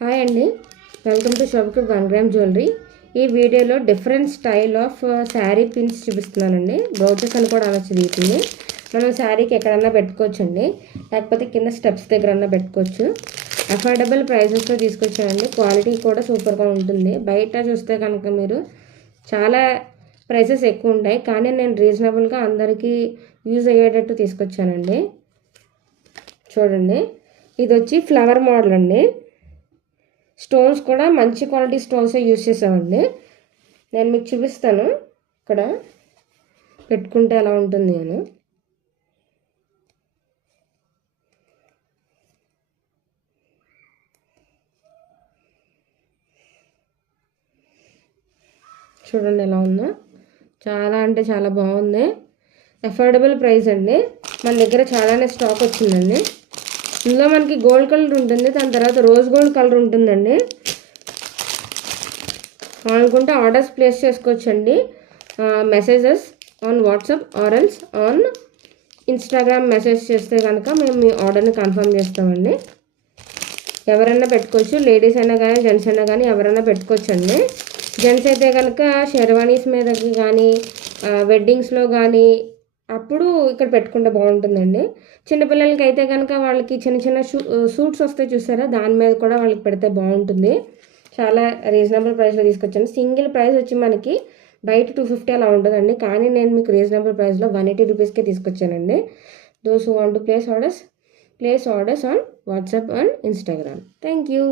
Hi అండి, welcome to షాప్కి 1 gram jewellery. ఈ వీడియోలో different style of sari pins చూపిస్తున్నానండి. బ్రౌచెస్ అని కూడా అనొచ్చు వీటిని. మనం శారీకి ఎక్కడన్నా పెట్టుకోవచ్చండి, లేకపోతే కింద స్టెప్స్ దగ్గరన్నా పెట్టుకోవచ్చు. అఫోర్డబుల్ ప్రైజెస్లో తీసుకొచ్చానండి. క్వాలిటీ కూడా సూపర్గా ఉంటుంది. బయట చూస్తే కనుక మీరు చాలా ప్రైసెస్ ఎక్కువ ఉంటాయి, కానీ నేను రీజనబుల్గా అందరికీ యూజ్ అయ్యేటట్టు తీసుకొచ్చానండి. చూడండి, ఇది వచ్చి ఫ్లవర్ మోడల్ అండి. స్టోన్స్ కూడా మంచి క్వాలిటీ స్టోన్స్ యూజ్ చేసామండి. నేను మీకు చూపిస్తాను ఇక్కడ పెట్టుకుంటే ఎలా ఉంటుంది అని. చూడండి ఎలా ఉందో, చాలా అంటే చాలా బాగుంది. అఫోర్డబుల్ ప్రైస్ అండి. మన దగ్గర చాలానే స్టాక్ వచ్చిందండి. ఇందులో మనకి గోల్డ్ కలర్ ఉంటుంది, దాని తర్వాత రోజ్ గోల్డ్ కలర్ ఉంటుందండి. అనుకుంటే ఆర్డర్స్ ప్లేస్ చేసుకోవచ్చండి. Messages on WhatsApp or else on Instagram message చేస్తే కనుక మేము మీ ఆర్డర్ని కన్ఫర్మ్ చేస్తామండి. ఎవరైనా పెట్టుకోవచ్చు, లేడీస్ అయినా కానీ జెంట్స్ అయినా కానీ ఎవరైనా పెట్టుకోవచ్చండి. జెంట్స్ అయితే కనుక షెర్వానీస్ మీదకి కానీ వెడ్డింగ్స్లో కానీ అప్పుడు ఇక్కడ పెట్టుకుంటే బాగుంటుందండి. చిన్నపిల్లలకి అయితే కనుక వాళ్ళకి చిన్న చిన్న సూట్స్ వస్తాయి చూసారా, దాని మీద కూడా వాళ్ళకి పెడితే బాగుంటుంది. చాలా రీజనబుల్ ప్రైస్లో తీసుకొచ్చాను. సింగిల్ ప్రైస్ వచ్చి మనకి బయట 250 అలా ఉంటుందండి, కానీ నేను మీకు రీజనబుల్ ప్రైస్లో 180 రూపీస్కే తీసుకొచ్చానండి. Those who want to place orders on WhatsApp and Instagram. Thank you.